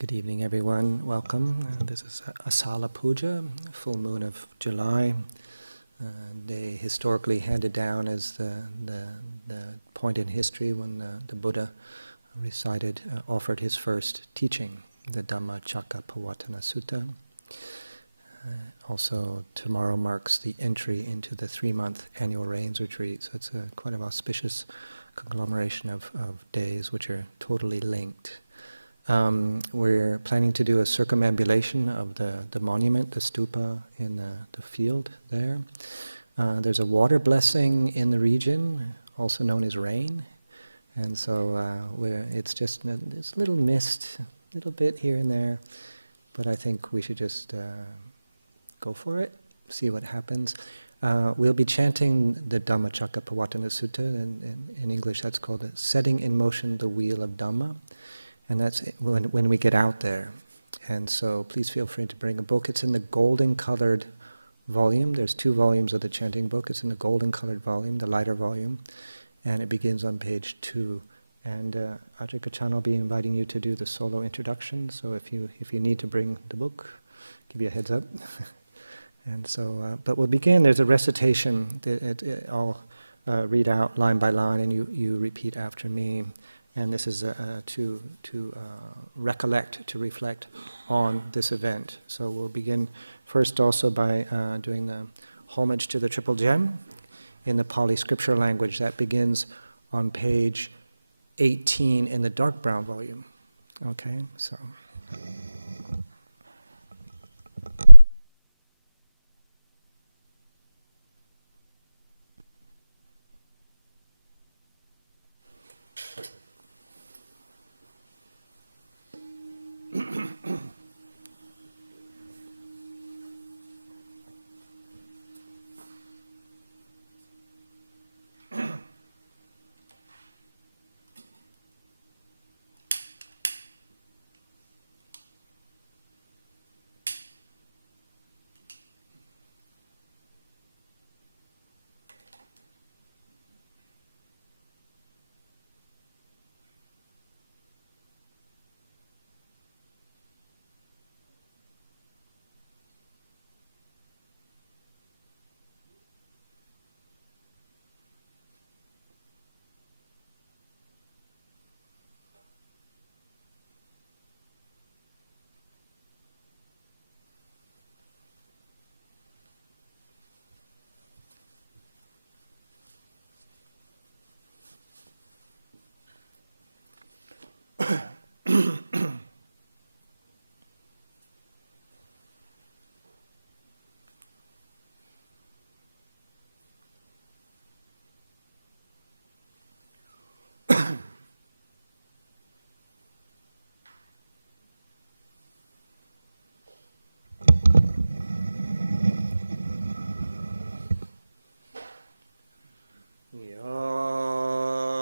Good evening, everyone. Welcome. This is Asalha Puja, full moon of July. They historically handed down as the point in history when the Buddha offered his first teaching, the Dhamma Sutta. Also, tomorrow marks the entry into the 3-month annual rains retreat, so it's quite an auspicious conglomeration of days which are totally linked. We're planning to do a circumambulation of the monument, the stupa in the field there. There's a water blessing in the region, also known as rain, and so it's just this little mist, a little bit here and there, but I think we should just go for it, see what happens. We'll be chanting the Dhamma Sutta. In English that's called Setting in Motion the Wheel of Dhamma. And that's when we get out there. And so please feel free to bring a book. It's in the golden-colored volume. There's 2 volumes of the chanting book. It's in the golden-colored volume, the lighter volume. And it begins on page 2. And Ajay Kachan will be inviting you to do the solo introduction. So if you need to bring the book, give you a heads up. And so, but we'll begin. There's a recitation. I'll read out line by line, and you repeat after me. And this is to recollect, to reflect on this event. So we'll begin first also by doing the homage to the Triple Gem in the Pali scripture language. That begins on page 18 in the dark brown volume. Okay, so...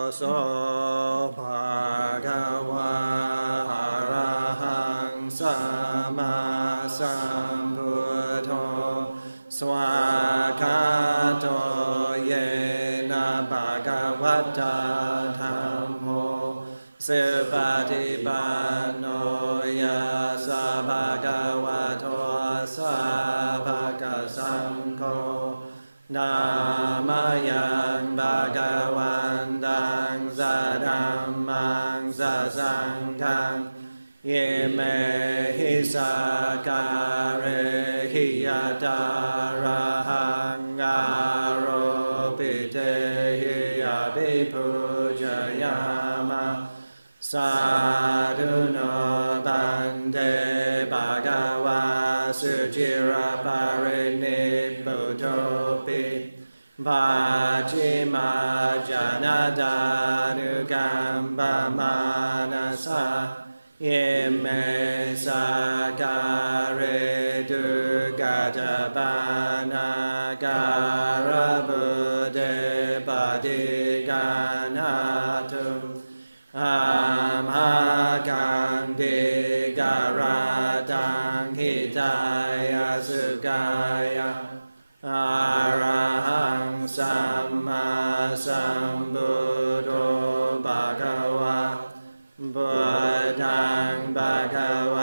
So bhagava arahang sama sambuddho swakato yena bhagavata dhammo sipatipanno yasa bhagavato sabhaka sangho Namayang Bhagavandang Zadhammang Zasanghang Ime Hisakare Hiyatarahang Aropite Hiyadipujayama Sadhuno Bande Bhagava Sujira Parinibhutopi Vajima Janadanugampa Manasa Ime Sakare Dugatabana Garabuddhe Padiganatum Amhakandi Garadang Hidaya Sugaya Arahang Samma Sambuddho Bhagava Buddhang Bhagava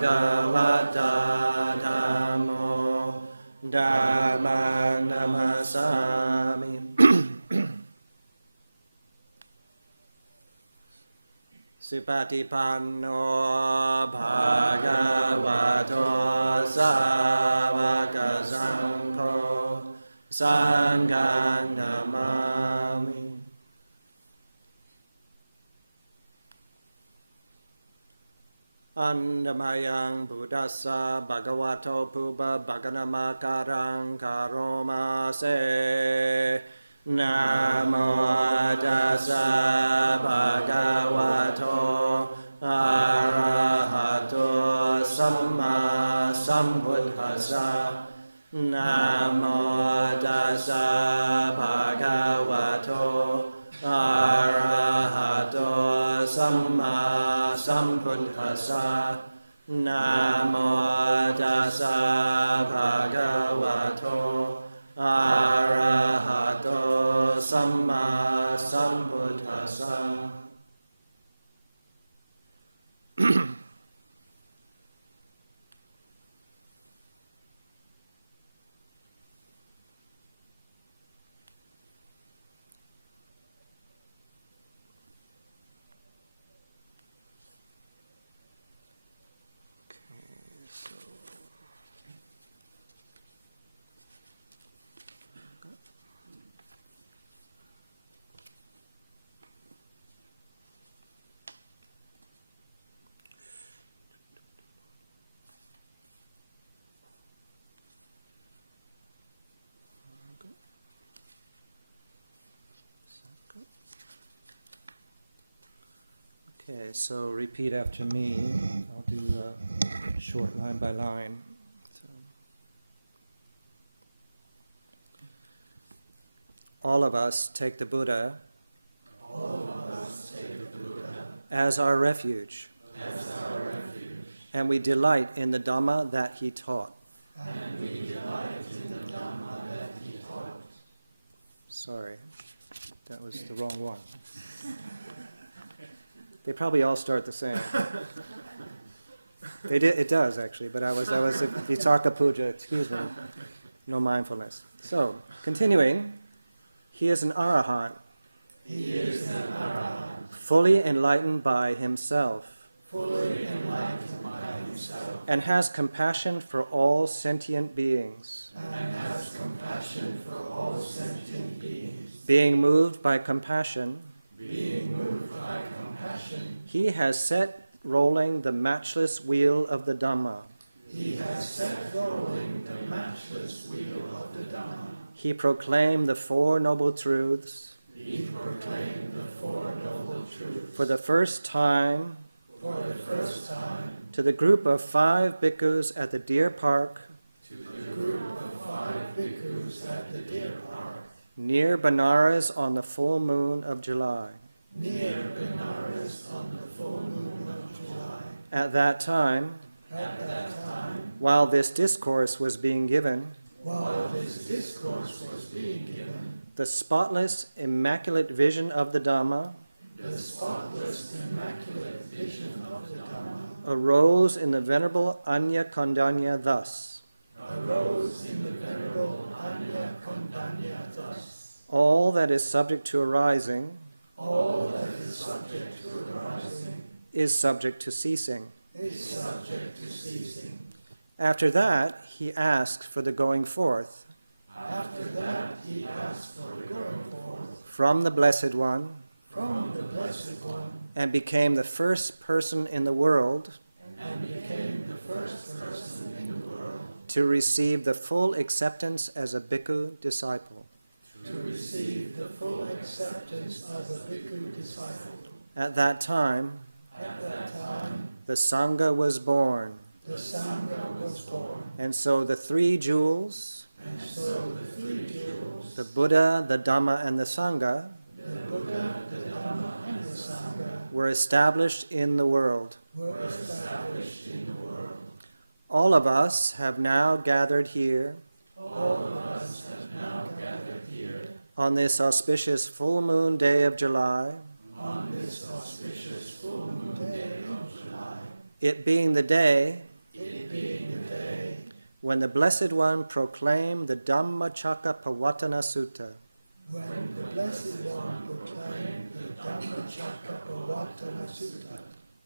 Bhagavata Dhammo Dhammang Namasami. Supatipanno Bhagavato Sāvaka Saṅgho Saṅghang Namami. Andamayang Buddhassa Bhagavato Puba Bhaganamakarang Karomase. Namo tassa bhagavato arahato samma sambuddhassa. Namo tassa bhagavato arahato samma sambuddhassa. Namo tassa bhagavato arahato samma sambuddhassa. Okay, so repeat after me. I'll do short line by line. All of us take the Buddha as our refuge. And we delight in the Dhamma that he taught. Sorry, that was the wrong one. They probably all start the same. It does actually, but I was Vitaka Puja, excuse me. No mindfulness. So, continuing, he is an arahant. Fully enlightened by himself. And has compassion for all sentient beings. Being moved by compassion. He has set rolling the matchless wheel of the Dhamma. He proclaimed the Four Noble Truths. For the first time, to the group of 5 bhikkhus at the Deer Park, near Benares on the full moon of July. At that time, while this discourse was being given, the spotless, immaculate vision of the Dhamma arose in the Venerable Anya Kondanya thus. All that is subject to arising is subject to ceasing. After that, he asked for the going forth. From the Blessed One, and became the first person in the world to receive the full acceptance as a bhikkhu disciple. At that time, the Sangha was born. And so the 3 jewels, the Buddha, the Dhamma, and the Sangha, were established in the world. All of us have now gathered here on this auspicious full moon day of July, it being the day when the Blessed One proclaimed the Dhammacakkappavattana Sutta. When the Blessed One proclaimed the Dhammacakkappavattana Sutta.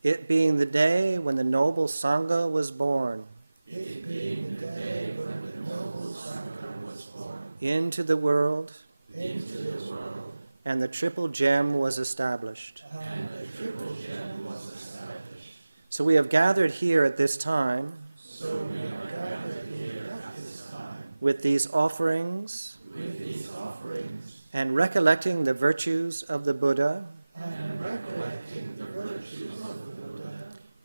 It being the day when the noble Sangha was born. It being the day when the noble Sangha was born. Into the world. Into the world. And the triple gem was established. And the triple gem was established. So we have gathered here at this time. So we are gathered here at this time. With these offerings. With these offerings. And recollecting the virtues of the Buddha. And recollecting the virtues of the Buddha.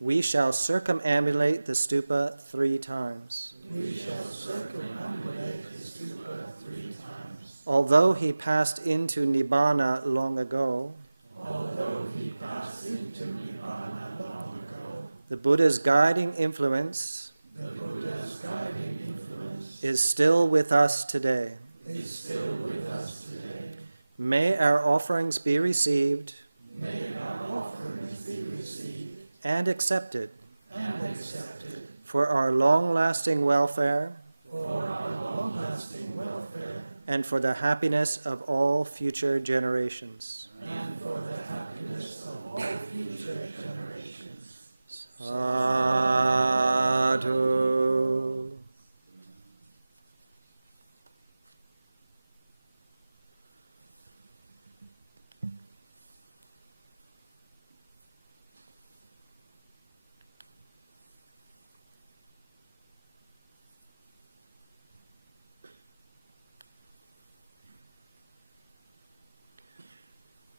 We shall circumambulate the stupa 3 times. We shall circumambulate the stupa 3 times. Although he passed into Nibbana long ago, Although he passed into Nibbana long ago, the Buddha's guiding influence the Buddha's guiding influence is still with us today. is still with us today. May our offerings be received May our offerings be received and accepted and accepted for our long-lasting welfare for our long-lasting welfare and for the happiness of all future generations. and for the happiness of all future generations. Sadhu.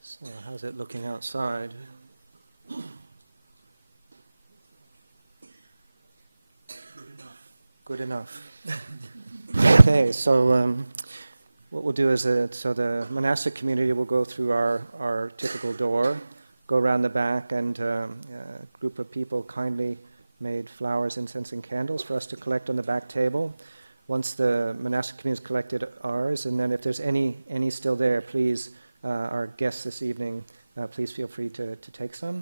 So how's it looking outside? Good enough. Okay, so what we'll do is so the monastic community will go through our typical door, go around the back, and a group of people kindly made flowers, incense, and candles for us to collect on the back table. Once the monastic community has collected ours, and then if there's any still there, please, our guests this evening, please feel free to take some.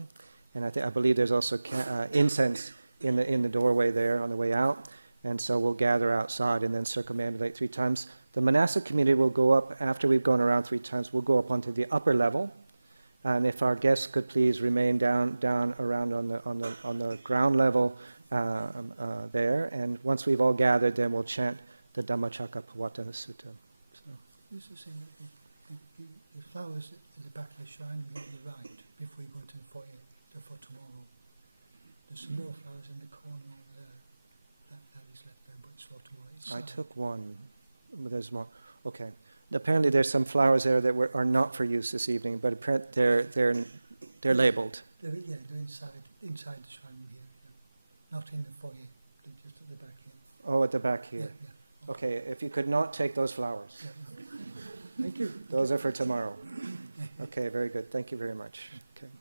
And I believe there's also incense in the doorway there on the way out. And so we'll gather outside and then circumambulate 3 times. The monastic community will go up, after we've gone around 3 times, we'll go up onto the upper level. And if our guests could please remain down around on the ground level there. And once we've all gathered, then we'll chant the Dhammacakkappavattana Sutta. So. This is saying the flowers in the back of the shrine on the right, before you go to the foyer for tomorrow. There's some more flowers in the corner over there. That is left there, but it's for tomorrow. I took one, but there's more. Okay. Apparently there's some flowers there that are not for use this evening, but they're labeled. They're inside the shrine here, not in the foyer, just at the back here. Oh, at the back here. Yeah. Okay, if you could not take those flowers. Yeah. Thank you. Those are for tomorrow. Okay, very good. Thank you very much. Okay.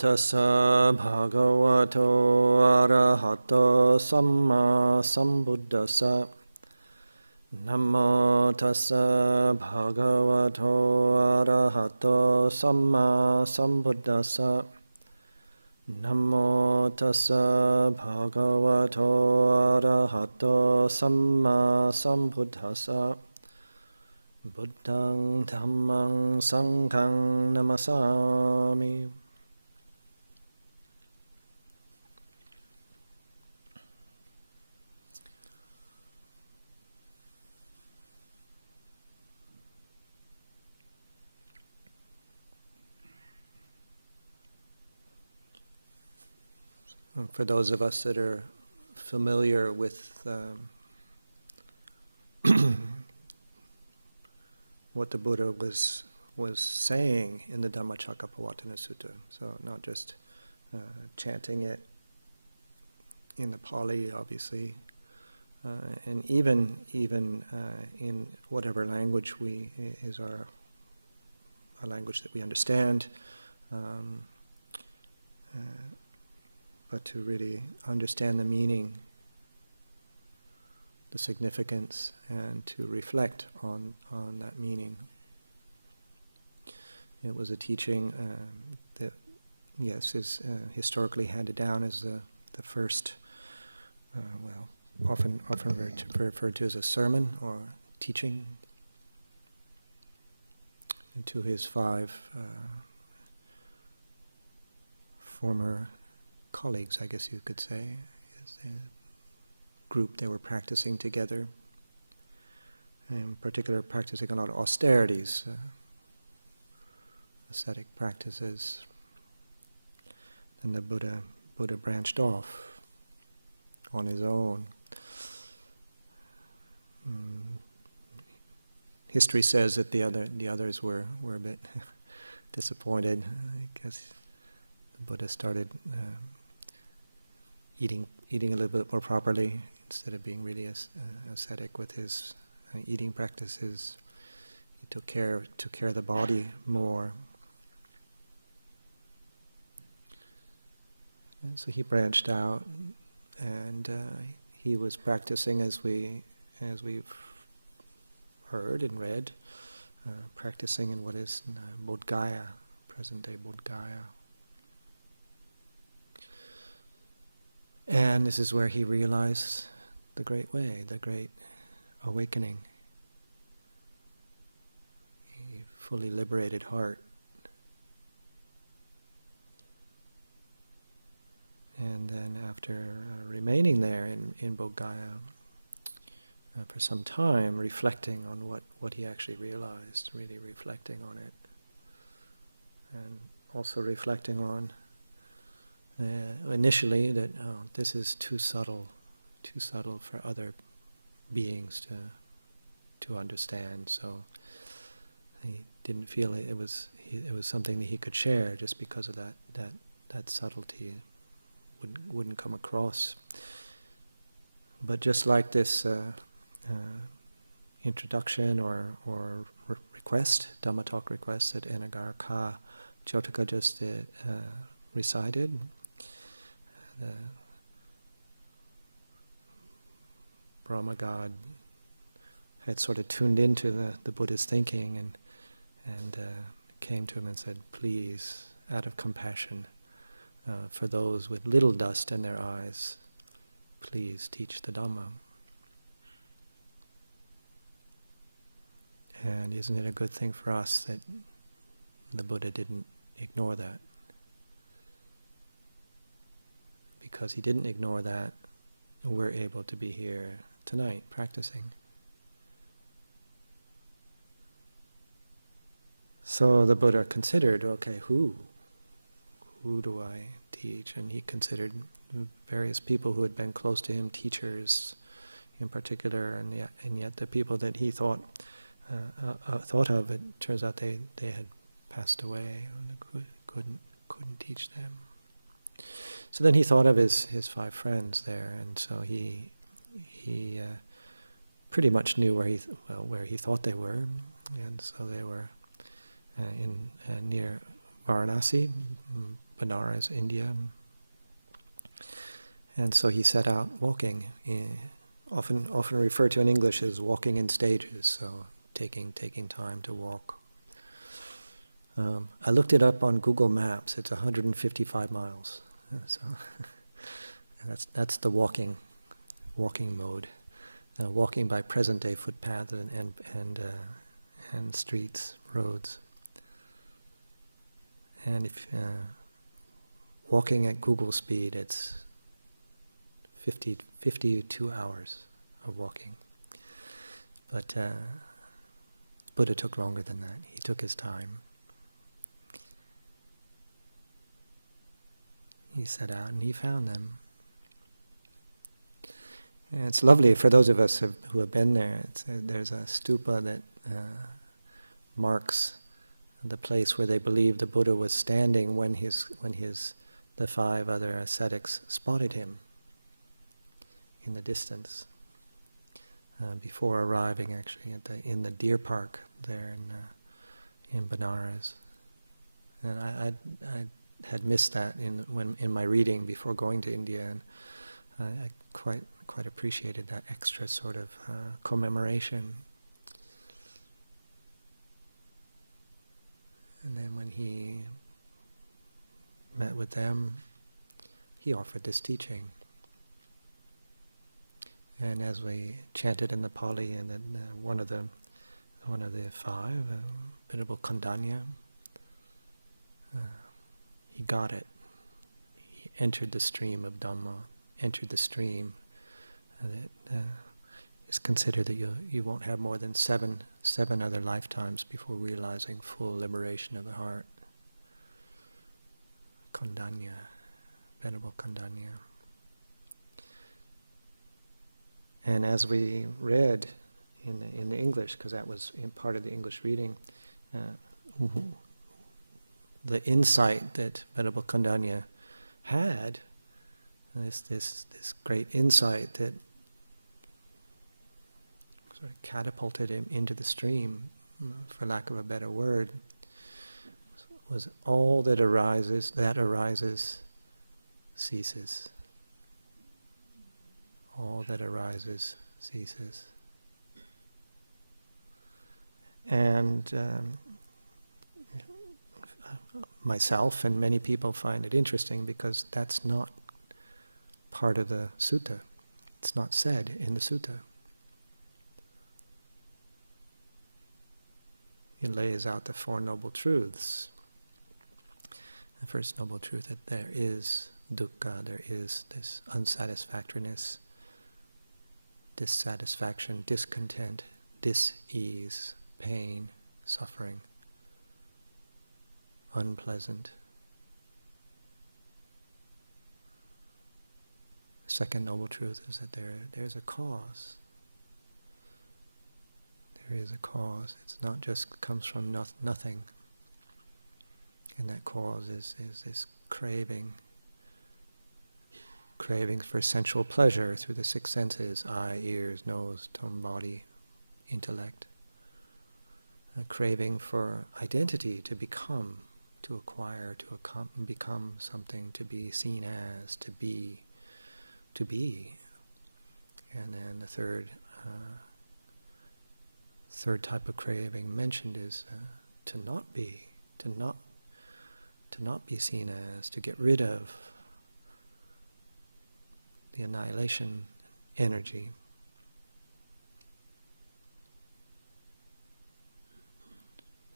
tassa bhagavato arahato samma sambuddhassa. Namo tassa bhagavato arahato samma sambuddhassa. Namo tassa bhagavato arahato samma sambuddhassa. Buddhang dhammang sanghang namasami. For those of us that are familiar with what the Buddha was saying in the Dhammacakkappavattana Sutta, so not just chanting it in the Pali, obviously, and even in whatever language is our language that we understand. But to really understand the meaning, the significance, and to reflect on that meaning. It was a teaching that, yes, is historically handed down as the first, often referred to as a sermon or teaching, and to his 5 former colleagues, I guess you could say, as a group they were practicing together, in particular practicing a lot of austerities, ascetic practices. And the Buddha branched off on his own. History says that the others were a bit disappointed. I guess the Buddha started eating a little bit more properly instead of being really ascetic with his eating practices. He took care of the body more. And so he branched out, and he was practicing as we've heard and read, practicing in what is Bodh Gaya, present-day Bodh Gaya. And this is where he realized the great way, the great awakening. A fully liberated heart. And then after remaining there in Bodh Gaya for some time, reflecting on what he actually realized, really reflecting on it. And also reflecting on initially that this is too subtle for other beings to understand. So he didn't feel it was something that he could share just because of that subtlety wouldn't come across. But just like this introduction or request, Dhamma Talk request that Anagarika Jyotaka just recited. The Brahma God had sort of tuned into the Buddha's thinking and came to him and said, please, out of compassion for those with little dust in their eyes, please teach the Dhamma. And isn't it a good thing for us that the Buddha didn't ignore that? Because he didn't ignore that, we're able to be here tonight practicing. So the Buddha considered, okay, who do I teach? And he considered various people who had been close to him, teachers in particular, and yet the people that he thought of, it turns out they had passed away and couldn't teach them. So then he thought of his 5 friends there, and so he pretty much knew where he thought they were, and so they were in near Varanasi, Benares, India. And so he set out walking, often referred to in English as walking in stages, so taking time to walk. I looked it up on Google Maps. It's 155 miles. So that's the walking mode. Walking by present-day footpaths and streets, roads. And if walking at Google speed, it's 52 hours of walking. But Buddha took longer than that. He took his time. He set out and he found them. And it's lovely for those of us who have been there. There's a stupa that marks the place where they believe the Buddha was standing when the 5 other ascetics spotted him in the distance, before arriving actually in the deer park there in Benares. And I had missed that in my reading before going to India, and I quite appreciated that extra sort of commemoration. And then when he met with them, he offered this teaching. And as we chanted in the Pali, and then one of the 5, Venerable Kandanya, he got it. He entered the stream of Dhamma, entered the stream. It's considered that you won't have more than seven other lifetimes before realizing full liberation of the heart. Kandanya, Venerable Kandanya. And as we read in the English, because that was in part of the English reading, the insight that Venerable Kandanya had, this great insight that sort of catapulted him into the stream, for lack of a better word, was all that arises ceases. All that arises ceases. And myself and many people find it interesting because that's not part of the sutta. It's not said in the sutta. It lays out the 4 noble truths. The first noble truth, that there is dukkha, there is this unsatisfactoriness, dissatisfaction, discontent, dis-ease, pain, suffering, unpleasant. Second noble truth is that there's a cause. There is a cause. It's not just comes from nothing. And that cause is this craving for sensual pleasure through the 6 senses: eye, ears, nose, tongue, body, intellect. A craving for identity, to become, to acquire, to become something, to be seen as, to be. And then the third type of craving mentioned is to not be, to not be seen as, to get rid of the annihilation energy.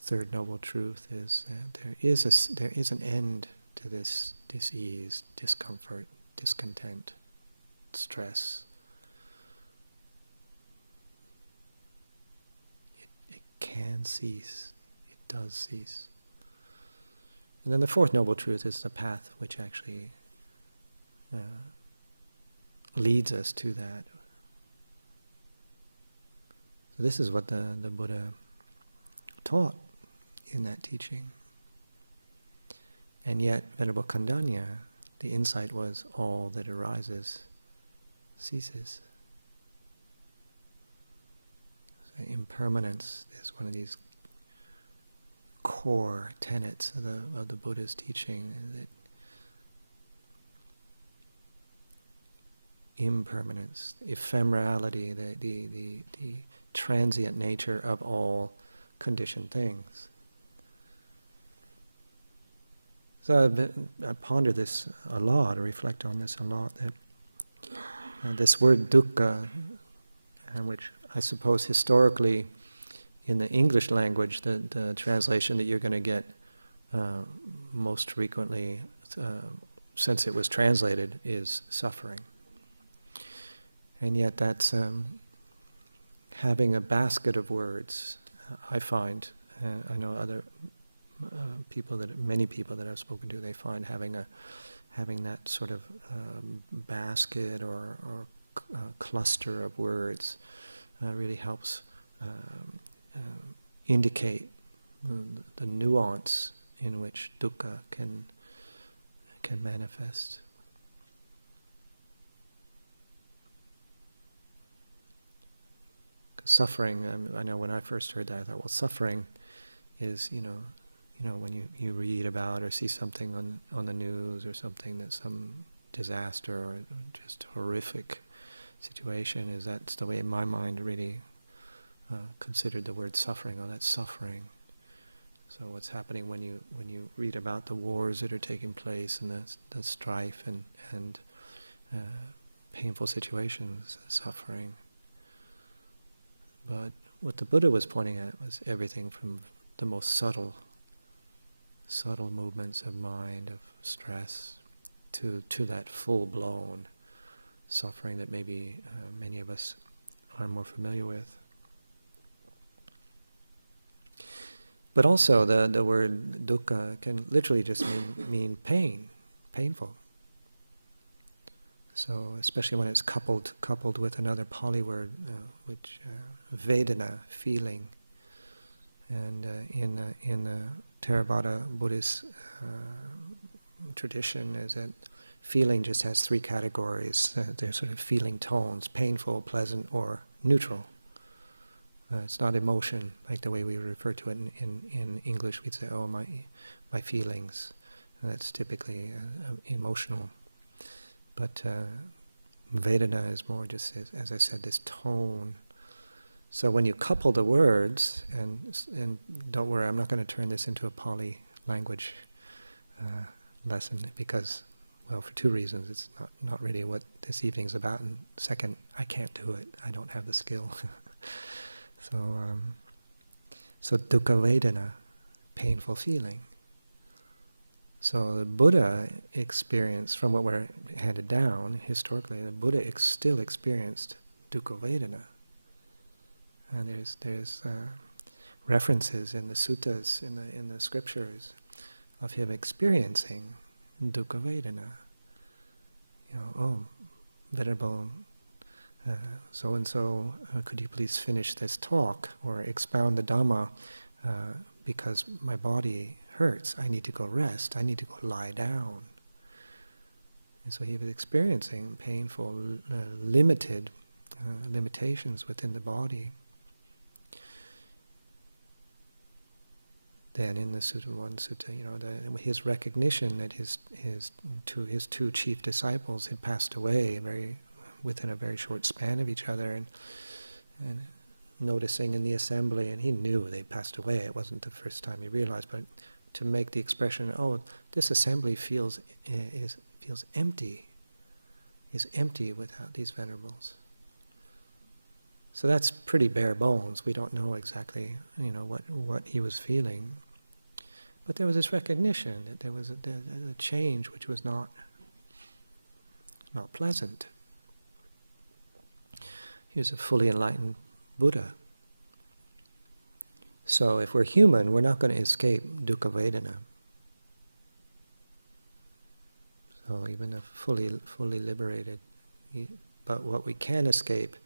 Third noble truth is that there is an end to this dis-ease, discomfort, discontent, stress. It can cease. It does cease. And then the 4th noble truth is the path which actually leads us to that. This is what the Buddha taught in that teaching. And yet, Venerable Kandanya, the insight was all that arises ceases. So impermanence is one of these core tenets of the Buddha's teaching, that impermanence, ephemerality, the transient nature of all conditioned things. So I ponder this a lot, I reflect on this a lot, that this word dukkha, which I suppose historically in the English language, the translation that you're going to get most frequently since it was translated is suffering. And yet that's having a basket of words, I find, I know other many people that I've spoken to, they find having that sort of basket or cluster of words really helps indicate the nuance in which dukkha can manifest. Suffering, I know when I first heard that, I thought, well, suffering is, you know, when you read about or see something on the news or something, that's some disaster or just horrific situation, that's the way in my mind really considered the word suffering. Oh, that's suffering. So what's happening when you read about the wars that are taking place and the strife and painful situations, suffering. But what the Buddha was pointing at was everything from the most subtle movements of mind, of stress, to that full-blown suffering that maybe many of us are more familiar with. But also the word dukkha can literally just mean pain, painful. So especially when it's coupled with another Pali word, which Vedana, feeling. And in the Theravada Buddhist tradition, is that feeling just has three categories. They're sort of feeling tones: painful, pleasant, or neutral. It's not emotion, like the way we refer to it in English. We'd say, "Oh, my feelings." And that's typically emotional. But Vedana is more just, as I said, this tone. So when you couple the words, and don't worry, I'm not going to turn this into a Pali language lesson, because, well, for two reasons. It's not really what this evening's about, and second, I can't do it. I don't have the skill. So dukkha vedana, painful feeling. So the Buddha experienced, from what we're handed down historically, the Buddha still experienced dukkha vedana. And there's references in the suttas, in the scriptures, of him experiencing dukkha vedana. You know, oh, Venerable so-and-so, could you please finish this talk or expound the Dhamma, because my body hurts. I need to go rest. I need to go lie down. And so he was experiencing painful, limited limitations within the body. Then in the one sutta, his recognition that his two chief disciples had passed away within a very short span of each other, and noticing in the assembly, and he knew they passed away. It wasn't the first time he realized, but to make the expression, oh, this assembly feels empty, is empty without these venerables. So that's pretty bare bones. We don't know exactly, what he was feeling. But there was this recognition that there was a change which was not pleasant. He was a fully enlightened Buddha. So if we're human, we're not going to escape dukkha vedana. So even if fully liberated, but what we can escape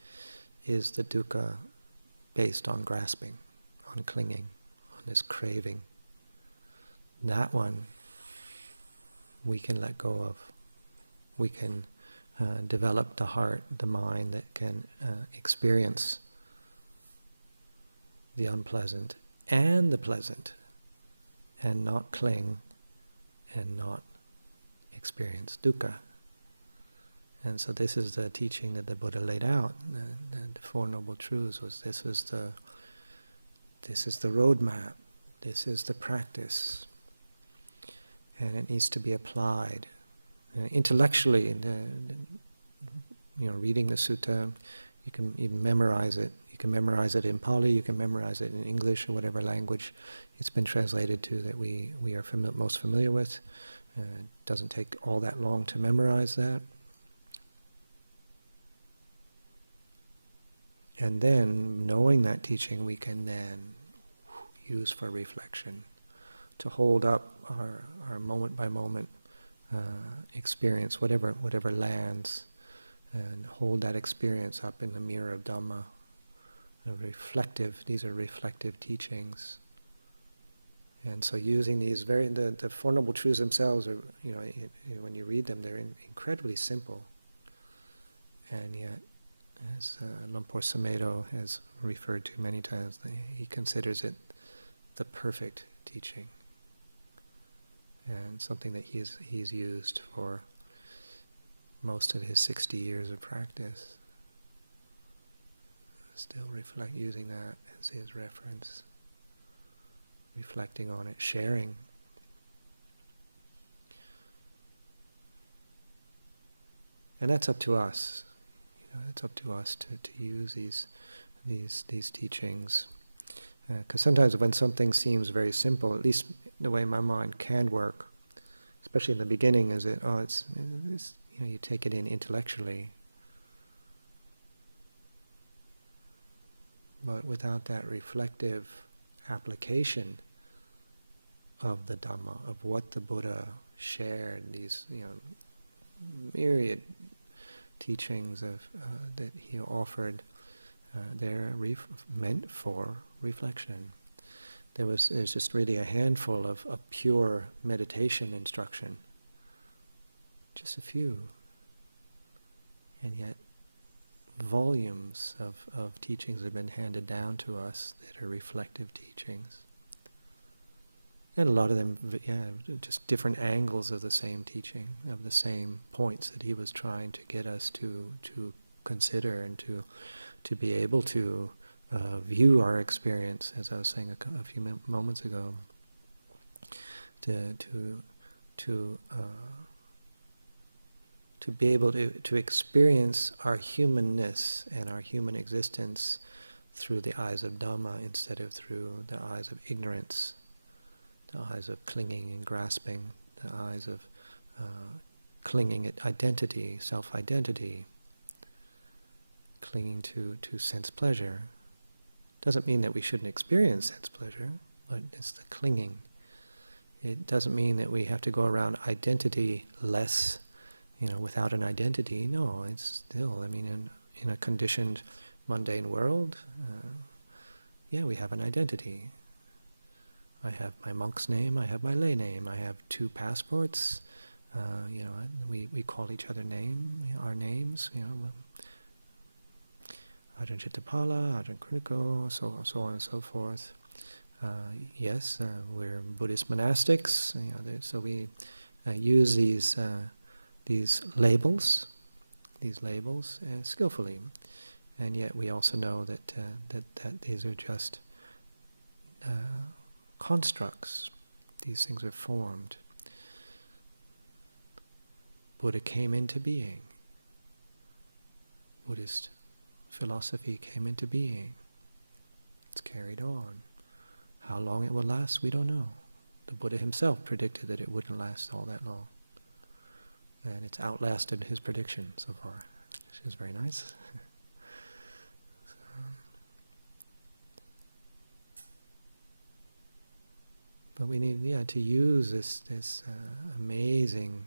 is the dukkha based on grasping, on clinging, on this craving. That one we can let go of. We can develop the heart, the mind that can experience the unpleasant and the pleasant, and not cling and not experience dukkha. And so this is the teaching that the Buddha laid out. The Four Noble Truths was this is the roadmap. This is the practice. And it needs to be applied. Intellectually, reading the sutta, you can even memorize it. You can memorize it in Pali, you can memorize it in English or whatever language it's been translated to that we are most familiar with. It doesn't take all that long to memorize that. And then, knowing that teaching, we can then use for reflection, to hold up our moment by moment experience, whatever lands, and hold that experience up in the mirror of Dhamma. These are reflective teachings. And so using these the Four Noble Truths themselves are, when you read them, they're incredibly simple. And yet, as Lumpur Sumedho has referred to many times, he considers it the perfect teaching. And something that he's used for most of his 60 years of practice. Still using that as his reference. Reflecting on it, sharing. And that's up to us. It's up to us to use these teachings. Because sometimes when something seems very simple, at least the way my mind can work, especially in the beginning, is it? You take it in intellectually, but without that reflective application of the Dhamma, of what the Buddha shared, these myriad teachings that he offered, they're meant for reflection. There's just really a handful of pure meditation instruction, just a few, and yet volumes of teachings have been handed down to us that are reflective teachings. And a lot of them, just different angles of the same teaching, of the same points that he was trying to get us to consider and to be able to view our experience, as I was saying a few moments ago, to be able to experience our humanness and our human existence through the eyes of Dhamma instead of through the eyes of ignorance, the eyes of clinging and grasping, the eyes of clinging at identity, self-identity, clinging to sense pleasure. Doesn't mean that we shouldn't experience sense pleasure, but it's the clinging. It doesn't mean that we have to go around identity-less, without an identity. No, it's still, in a conditioned, mundane world, we have an identity. I have my monk's name, I have my lay name, I have 2 passports, we call each other our names, Ajahn Chittapala, Ajahn Kuniko, so on and so forth. Yes, we're Buddhist monastics, so we use these labels skillfully, and yet we also know that these are just constructs. These things are formed. Buddha came into being. Buddhist philosophy came into being. It's carried on. How long it will last, we don't know. The Buddha himself predicted that it wouldn't last all that long. And it's outlasted his prediction so far, which is very nice. But we need, to use this amazing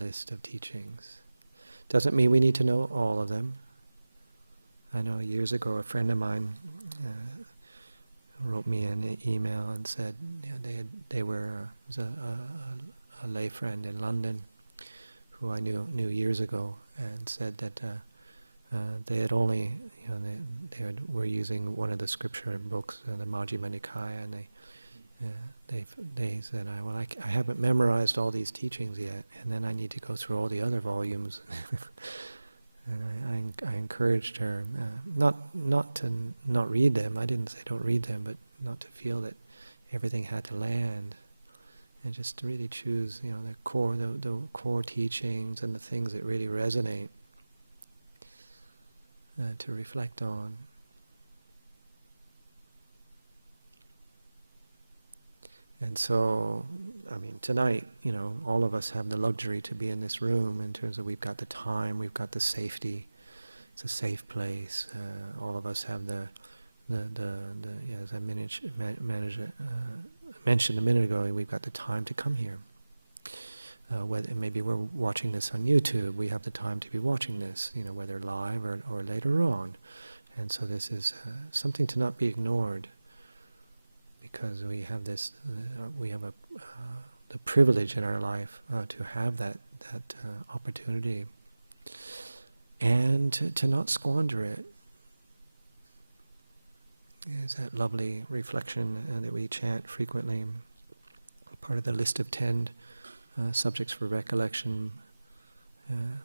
list of teachings. Doesn't mean we need to know all of them. I know years ago a friend of mine wrote me an email and said they were a lay friend in London who I knew years ago, and said that they had only were using one of the scripture books, the Majjhima Nikaya, and they said, I haven't memorized all these teachings yet, and then I need to go through all the other volumes. And I encouraged her not to not read them. I didn't say don't read them, but not to feel that everything had to land, and just to really choose, the core teachings and the things that really resonate to reflect on. And so, tonight, all of us have the luxury to be in this room in terms of we've got the time, we've got the safety. It's a safe place. All of us have as I mentioned a minute ago, we've got the time to come here. Whether maybe we're watching this on YouTube, we have the time to be watching this, whether live or later on. And so this is something to not be ignored, because we have this, the privilege in our life to have that opportunity, and to not squander it. Is that lovely reflection that we chant frequently, part of the list of 10 subjects for recollection.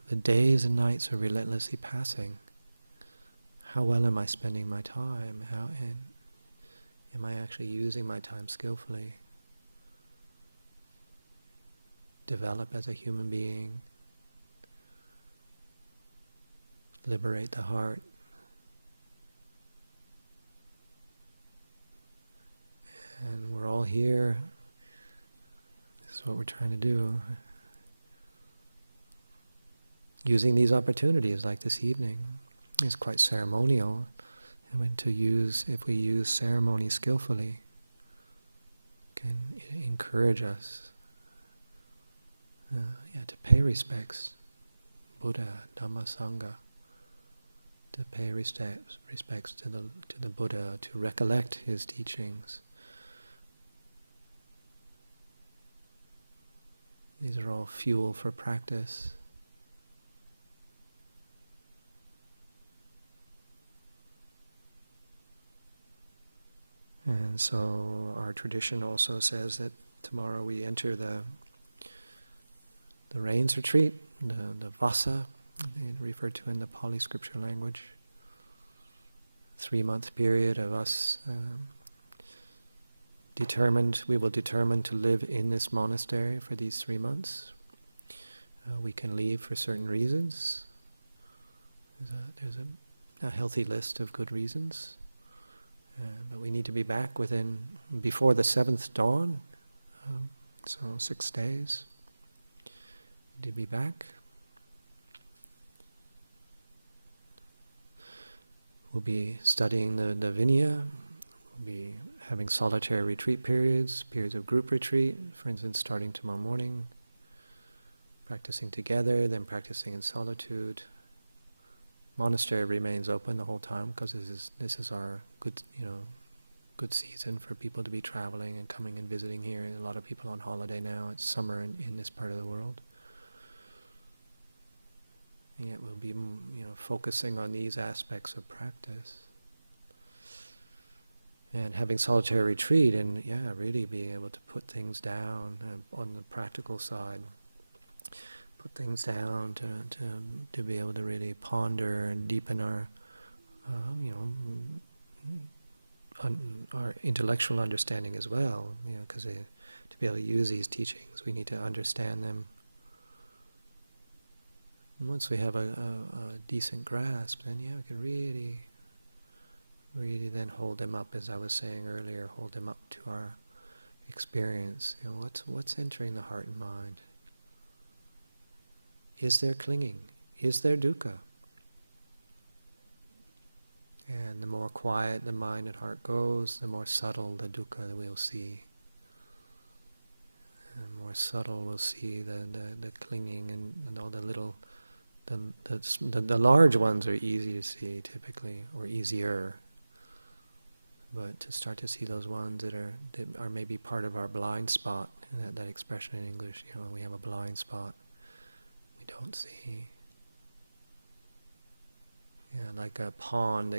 The days and nights are relentlessly passing. How well am I spending my time? Am I actually using my time skillfully? Develop as a human being. Liberate the heart. And we're all here. This is what we're trying to do. Using these opportunities like this evening is quite ceremonial. And if we use ceremony skillfully, can encourage us to pay respects, Buddha, Dhamma, Sangha, to pay respects to the Buddha, to recollect his teachings. These are all fuel for practice. And so our tradition also says that tomorrow we enter the rains retreat, the Vasa, referred to in the Pali scripture language. 3-month period of us we will determine to live in this monastery for these 3 months. We can leave for certain reasons. There's a healthy list of good reasons. But we need to be back before the 7th dawn, so 6 days. To be back. We'll be studying the Vinaya. We'll be having solitary retreat periods of group retreat, for instance, starting tomorrow morning, practicing together, then practicing in solitude. Monastery remains open the whole time because this is our good season for people to be traveling and coming and visiting here. And a lot of people on holiday now. It's summer in this part of the world. And yet we'll be focusing on these aspects of practice. And having solitary retreat and really being able to put things down on the practical side. Put things down to be able to really ponder and deepen our intellectual understanding as well. Because to be able to use these teachings, we need to understand them. And once we have a decent grasp, then we can really then hold them up, as I was saying earlier, hold them up to our experience. What's entering the heart and mind? Is there clinging? Is there dukkha? And the more quiet the mind and heart goes, the more subtle the dukkha we'll see. And more subtle we'll see the clinging and all the little, the large ones are easy to see typically, or easier. But to start to see those ones that are maybe part of our blind spot, and that expression in English, we have a blind spot. Don't see. like a pond.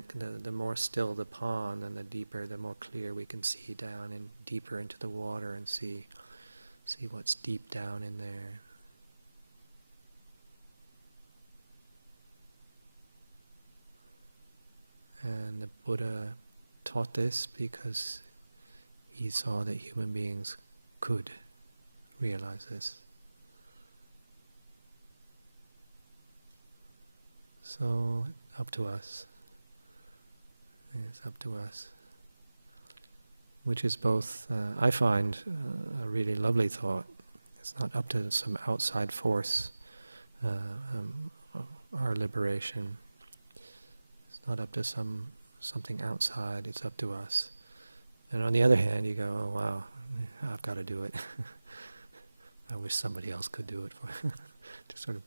The more still the pond, and the deeper, the more clear we can see down and deeper into the water and see what's deep down in there. And the Buddha taught this because he saw that human beings could realize this. So, up to us. It's up to us. Which is both, I find, a really lovely thought. It's not up to some outside force, our liberation. It's not up to something outside, it's up to us. And on the other hand, you go, oh wow, I've got to do it. I wish somebody else could do it. Just sort of,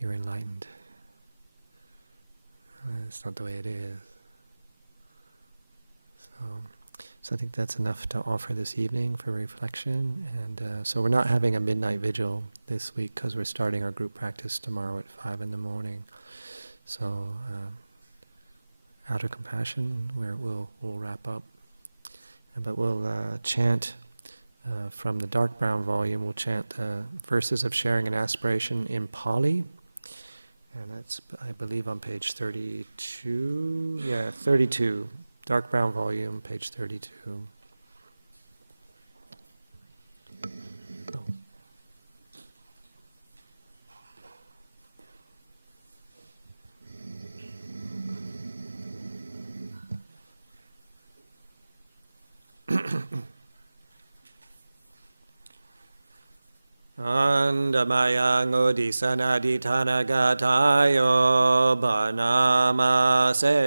you're enlightened. It's not the way it is. So I think that's enough to offer this evening for reflection. And so we're not having a midnight vigil this week because we're starting our group practice tomorrow at 5 in the morning. So out of compassion, we'll wrap up. But we'll chant from the dark brown volume. We'll chant the verses of sharing an aspiration in Pali. And that's, I believe, on page 32. Yeah, 32. Dark brown volume, page 32. Andamayang udisana ditana gatayo banamase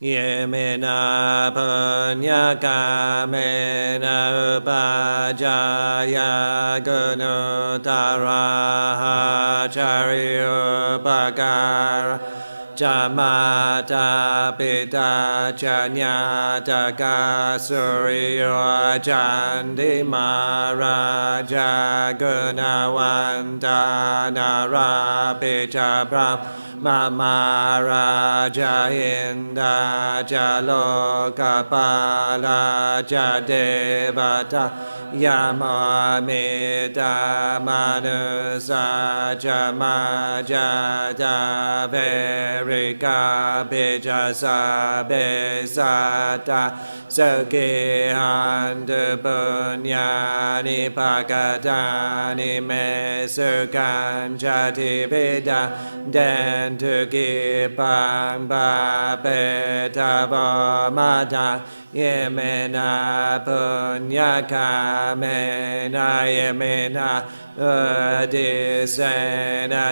yemena panyakamena upajaya gunutaraha chariyupakara Jamata pita chanyata kasuriyo chandi maraja gunawanta narapita brahma maraja inda jalokapala jadevata Yamamita manusa jamajata verika bijasa besata Sokihandu punyani pakatani mesukan jati vida dentu kipang bapeta bomata Yemena punyakamena yemena udisena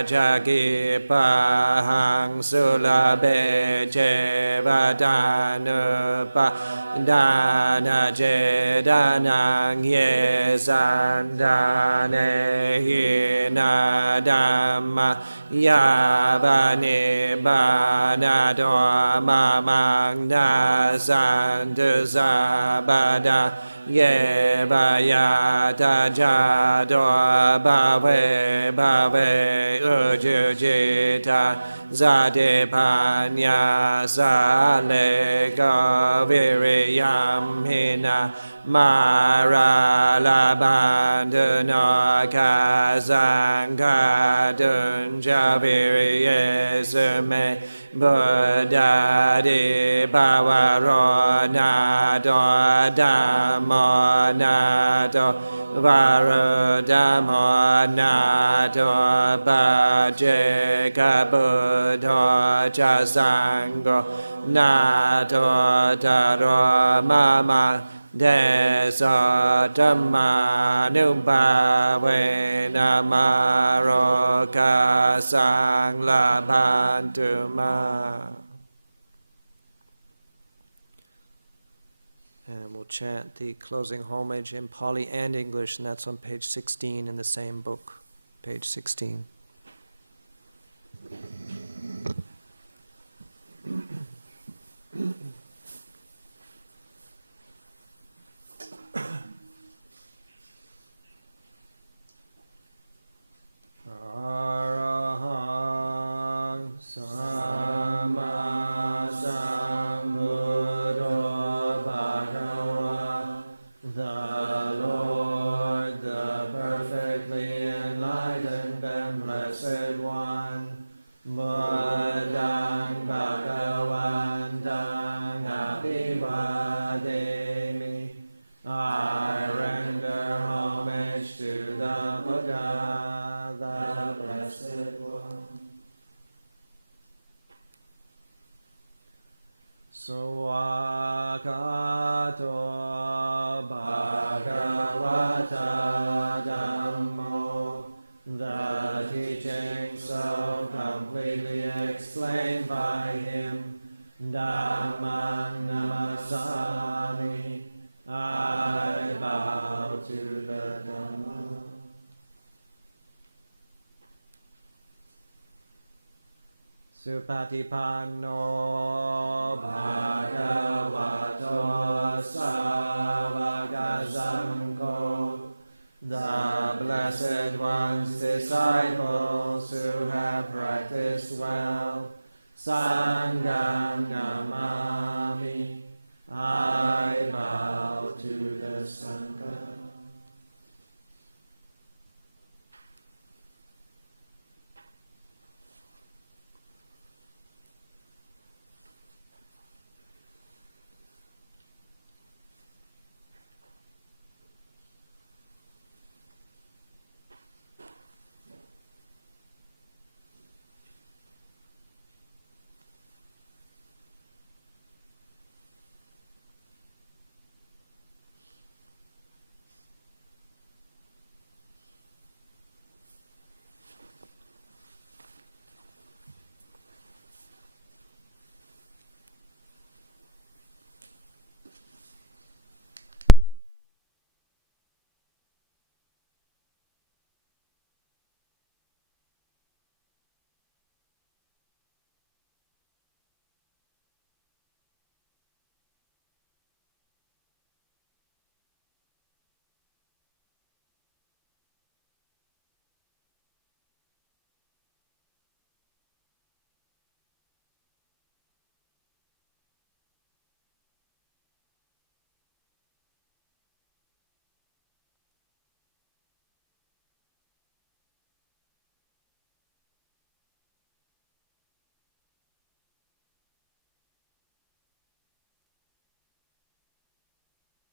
jakipahang sulabe cevadanupa dana cedanang yesandane hina dhamma Yabani banado mamang nasantu sabada Yebayata jado bhave ujujita Zade panya sale viriyam hina Mara labandana kazanga dunja viriyesume Buddha di bhavaro nado dhammo nado varodhammo nado bhajeka buddha ca sangho nado taro mama Desa dhamma nubhave namaro kasang labhantuma. And we'll chant the closing homage in Pali and English, and that's on page 16 in the same book, page 16. Supatipanno Bhagavato Sāvaka Sangho. The blessed ones, disciples who have practiced well, Sangham Namami.